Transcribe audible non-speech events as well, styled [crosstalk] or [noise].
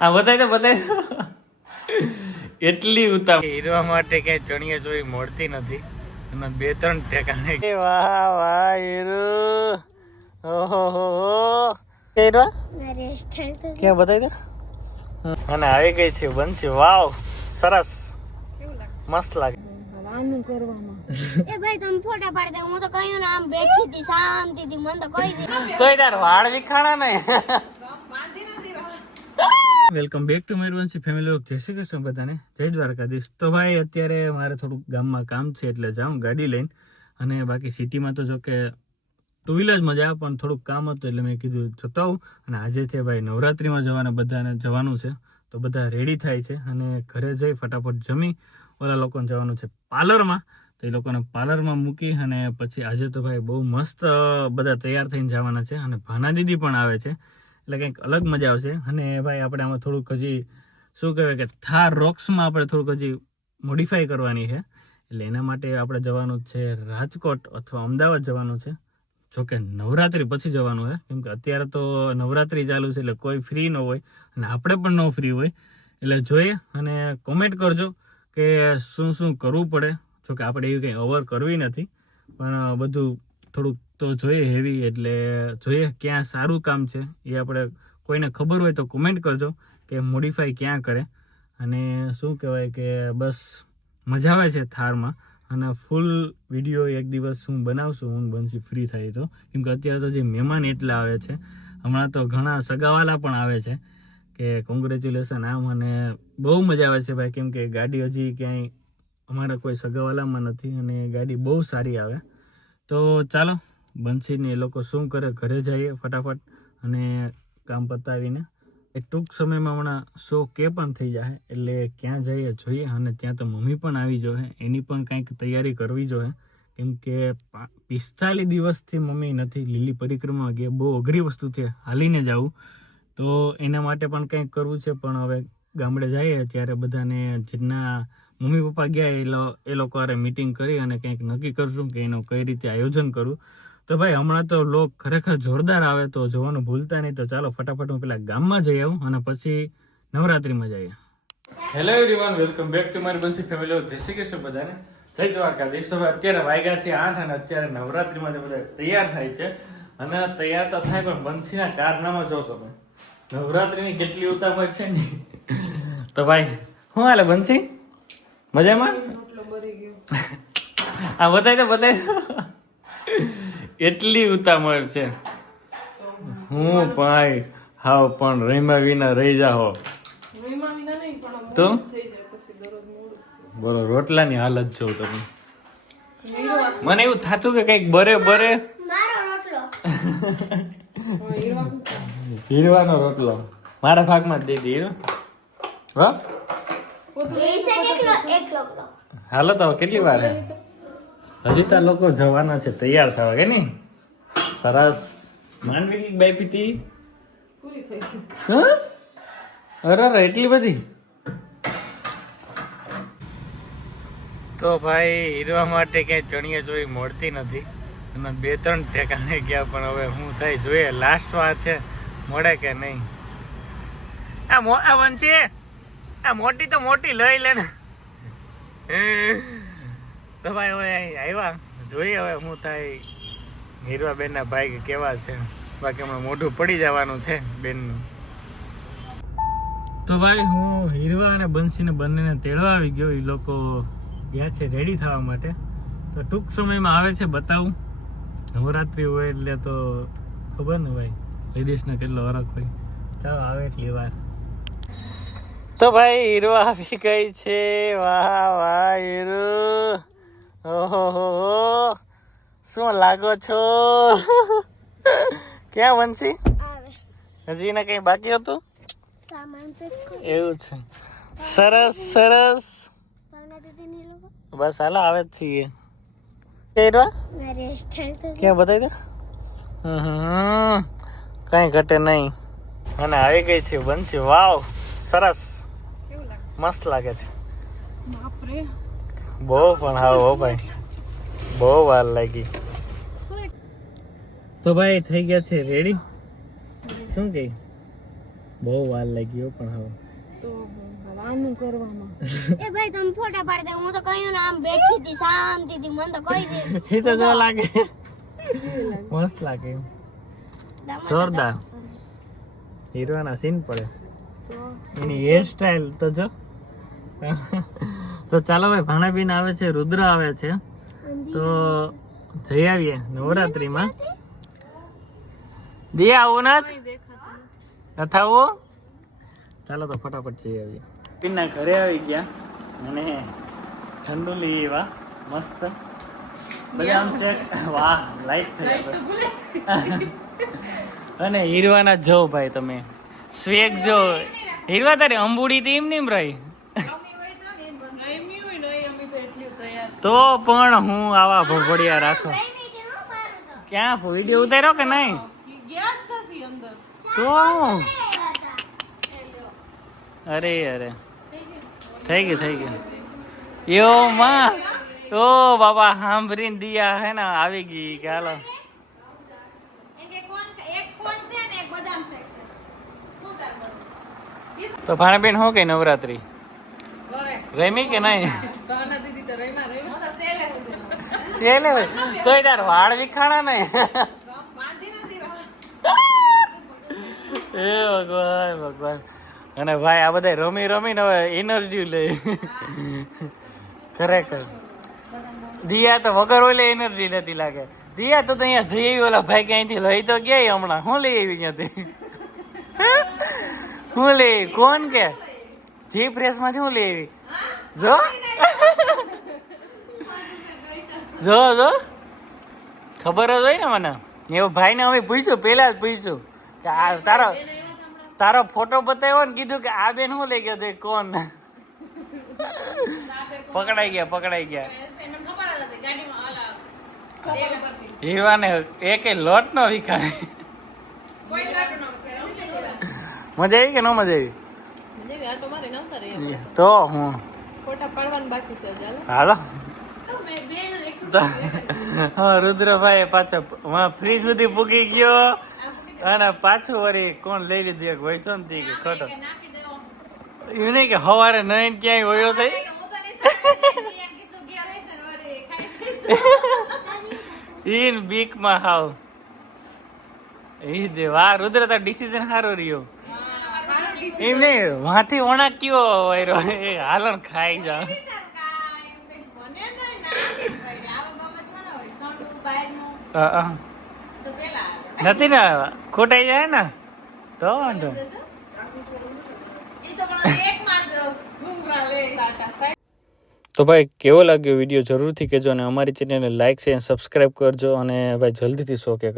આ બતાવી તો બતાવી એટલી ઉતાવળ. હીરવા માટે ક્યાંય ચણિયા ચોળી મળતી નથી. અને બે ત્રણ ઠેકાણે વાહ વાહ હીરો. ઓહો હીરવા? ક્યાં બતાવી દો? અને આવી ગઈ છે બનશે વાવ સરસ. મસ્ત લાગે. એ ભાઈ તમે ફોટા પાડી દે. હું તો કહ્યું ને આમ બેઠી હતી શાંતિથી. મને તો કહી દીધું તોય તાર વાળ વિખાણા નહીં. Welcome back to my Vanshi family Jai Shri Krishna બધાને. જય દ્વારકાધીશ. તો ભાઈ, અત્યારે મારે થોડુંક ગામમાં કામ છે, એટલે જાઉં ગાડી લઈને. અને બાકી સિટીમાં તો જો કે ટુ વ્હીલર જ મજા પણ થોડુંક કામ હતું એટલે મેં કીધું જતો આવું. અને આજે છે ભાઈ નવરાત્રિમાં જવાના બધાને જવાનું છે. તો બધા રેડી થાય છે. અને ઘરે જઈ ફટાફટ જમી ઓલા લોકોને જવાનું છે પાર્લરમાં. તો એ લોકોને પાર્લરમાં મૂકી અને પછી આજે તો ભાઈ બહુ મસ્ત બધા તૈયાર થઈને જવાના છે. અને ભાના દીદી પણ આવે છે. એટલે કંઈક અલગ મજા આવશે. અને ભાઈ, આપણે આમાં થોડુંક હજી, શું કહેવાય કે થાર રોક્સમાં આપણે થોડુંક હજી મોડિફાઈ કરવાની છે. એટલે એના માટે આપણે જવાનું છે રાજકોટ અથવા અમદાવાદ જવાનું છે. જોકે નવરાત્રિ પછી જવાનું છે. કેમ કે અત્યારે તો નવરાત્રી ચાલુ છે, એટલે કોઈ ફ્રી ન હોય. અને આપણે પણ ન ફ્રી હોય. એટલે જોઈએ અને કોમેન્ટ કરજો કે શું શું કરવું પડે. જોકે આપણે એવી કંઈ અવર કરવી નથી. પણ બધું થોડુંક તો જોઈએ હેવી એટલે જોઈએ ક્યાં સારું કામ છે એ આપણે કોઈને ખબર હોય તો કોમેન્ટ કરજો કે મોડિફાઈ ક્યાં કરે. અને શું કહેવાય કે બસ મજા આવે છે થારમાં. અને ફૂલ વીડિયો એક દિવસ હું બનાવશું, હું બનશી ફ્રી થાય તો. કેમ કે અત્યારે તો જે મહેમાન એટલા આવે છે, હમણાં તો ઘણા સગાવાલા પણ આવે છે કે કોંગ્રેચ્યુલેશન આમ અને બહુ મજા આવે છે ભાઈ. કેમ કે ગાડી હજી ક્યાંય અમારા કોઈ સગાવાલામાં નથી અને ગાડી બહુ સારી આવે. તો ચાલો બંસીને એ લોકો શું કરે, ઘરે જઈએ ફટાફટ અને કામ પતાવીને. એ ટૂંક સમયમાં હમણાં શો કે પણ થઈ જાય એટલે ક્યાં જઈએ, જોઈએ અને ત્યાં તો મમ્મી પણ આવી જોઈએ એની પણ કંઈક તૈયારી કરવી જોઈએ કેમ કે પિસ્તાલીસ દિવસથી મમ્મી નથી, લીલી પરિક્રમા કે બહુ અઘરી વસ્તુ છે, હાલીને જવું તો એના માટે પણ કંઈક કરવું છે, પણ હવે ગામડે જઈએ ત્યારે બધાને જેના મમ્મી પપ્પા ગયા એ લોકો હારે મીટિંગ કરી અને કંઈક નક્કી કરશું કે એનું કઈ રીતે આયોજન કરું. તો ભાઈ હમણાં તો લોક ખરેખર જોરદાર આવે તો જોવાનું ભૂલતા નહીં. તો ચાલો ફટાફટ હું પેલા ગામમાં જઈ આવું અને પછી નવરાત્રીમાં જઈએ. Hello everyone welcome back to મારી બંસી ફેમિલી જય શ્રી કૃષ્ણ બધાને. જય દ્વારકાધીશ. તો અત્યારે વાગ્યા છે આઠ અને અત્યારે નવરાત્રીમાં જે બધા તૈયાર થાય છે. અને તૈયાર તો થાય પણ બંસીના કારનામાં જો તમે. નવરાત્રીની કેટલી ઉતાવળ છે ને. તો ભાઈ શું હાલે બંસી? મજામાં? આ બધાય તો દે. એટલી ઉતામળ છે. હું ભાઈ હાવ પણ રહીમા વિના રહી જાઓ તો? બોલો રોટલાની હાલત છો તમે. મને એવું થતું કે કંઈક બરે બરે. મારો રોટલો. હીરવાનો રોટલો. મારા ભાગમાં જ દઈ દીધો હો? એ છે એકલો એકલો એકલો. હાલો તો હવે કેટલી વાર હે? હજી તો લોકો જવાના છે તૈયાર થવા કે નહીં? સરસ. માનવી બાઈ પીતી હા? અરે અરે એટલી બધી? તો ભાઈ હીરવા માટે ક્યાંય ચણિયા ચોળી મળતી નથી. અને બે ત્રણ ઠેકાણે ગયા પણ હવે હું થાય જોઈએ. લાસ્ટ વાર છે. મળે કે નહીં? આ મો આ વંશી? આ મોટી તો મોટી લઈ લે ને. તો ભાઈ, હવે અહીં આવ્યા. જોઈએ હવે હું થાય હીરવા બેનના ભાઈ કેવા છે. બાકી હમણાં મોઢું પડી જવાનું છે બેનનું. તો ભાઈ, હું હીરવા અને બંસીને બંનેને તેડવા આવી ગયો. એ લોકો ગયા છે રેડી થવા માટે. તો ટૂંક સમયમાં આવે છે બતાવું. નવરાત્રિ હોય એટલે તો ખબર ને ભાઈ, લેડીઝને કેટલો હરખ હોય. ચાલો, આવે એટલી વાર. તો ભાઈ, હીરવા આવી ગઈ છે. વાહ વાહ, હીરો. ઓહો શું લાગો છો? [laughs] ક્યાં વંશી હજી ને કઈ બાકી હતું? સામાન પેક કર એવું છે. સરસ સરસ. બસ હાલો આવે જ છીએ. ક્યાં બતાવી દે? કઈ ઘટે નહીં. અને આવી ગઈ છે વંશી વાવ સરસ. મસ્ત લાગે છે. બહુ પણ હા હો ભાઈ. બહુ વાર લાગી. તો ભાઈ થઈ ગયા છે રેડી શું કહી બહુ વાર લાગી હો પણ હવે. તો હવે આનું કરવામાં એ ભાઈ તમે ફોટા પાડી દે હું તો કહ્યું આમ બેઠી હતી શાંતિથી મને તો કહી દે. [laughs] એ તો જો લાગે. મસ્ત લાગે. જોરદાર. હીરોના સીન પડે. એની હેર સ્ટાઈલ તો જો. તો ચાલો ભાઈ ભાણાબીન આવે છે રુદ્ર આવે છે. તો જઈ આવીએ નવરાત્રીમાં. દિયા આવો ના નથી આવો. ચાલો તો ફટાફટ જઈ આવીએ. પીનના ઘરે આવી ગયા અને ઠંડુ લઈ એવા મસ્ત. બધા આમ છે વાહ લાઈટ થઈ અને હીરવાના જો ભાઈ તમે. સ્વેગ જો. હીરવા તારી અંબુડી તી એમ નીમ રહી. તો પણ હું આવા ભોભડિયા રાખો. ક્યાં વીડિયો ઉતાર્યો કે નહીં? તો? અરે અરે. થઈ ગયું થઈ ગયું. યો માં. ઓ બાબા, સાંભળીને દિયા હે ને, આવી ગઈ. હાલો તો ભાણાબેન, શું કઈ નવરાત્રી? રમી કે નહીં? સેલે ભાઈ તોય તાર વાળ વિખાણા ને એ ભગવાન ભગવાન. અને ભાઈ આ બધા રમી રમીને હવે એનર્જી લે. ખરેખર. દિયા તો વગર ઓલે એનર્જી લેતી લાગે. દિયા તો અહીંયા જઈ આવી ઓલા ભાઈ ક્યાંયથી લઈ તો ગયા હમણાં. હું લઈ આવી ક્યાંથી હું? લઈ કોણ કે? જી પ્રેસમાંથી હું લઈ આવી. જો. જો જો. ખબર જ હોય ને મને. એવો ભાઈને અમે પૂછ્યું પેલા જ પૂછ્યું કે આ તારો તારો ફોટો બતાવ્યો ને કીધું કે આ બેન શું લઈ ગયો તે કોણ? પકડાઈ ગયા પકડાઈ ગયા. હીરવાને એક લોટ નો વિખાય. મજા આવી કે ન મજા આવી? તો હું. હાલો. રુદ્રભાઈ પાછો વાં ફ્રીજ સુધી પૂગી ગયો. અને પાછું વળી કોણ લઈ લીધું? એક હોય તો ને કે ખોટો. એવું નહીં કે હવારે નયન ક્યાંય વયો થઈ ઇન બીકમાં હાવ. ઈ દે વાહ રુદ્ર તાર ડિસિઝન સારો રહ્યો. એમ નહીં વાંથી વણાક કયો વાયરો? એ હાલણ ખાઈ જા અ, અ. નથી ને ખોટાઈ જાય ને? તો વાંધો તો ભાઈ કેવો લાગ્યો વીડિયો? જરૂરથી કહેજો અને અમારી ચેનલને લાઈક છે સબસ્ક્રાઈબ કરજો અને ભાઈ જલ્દીથી શો કે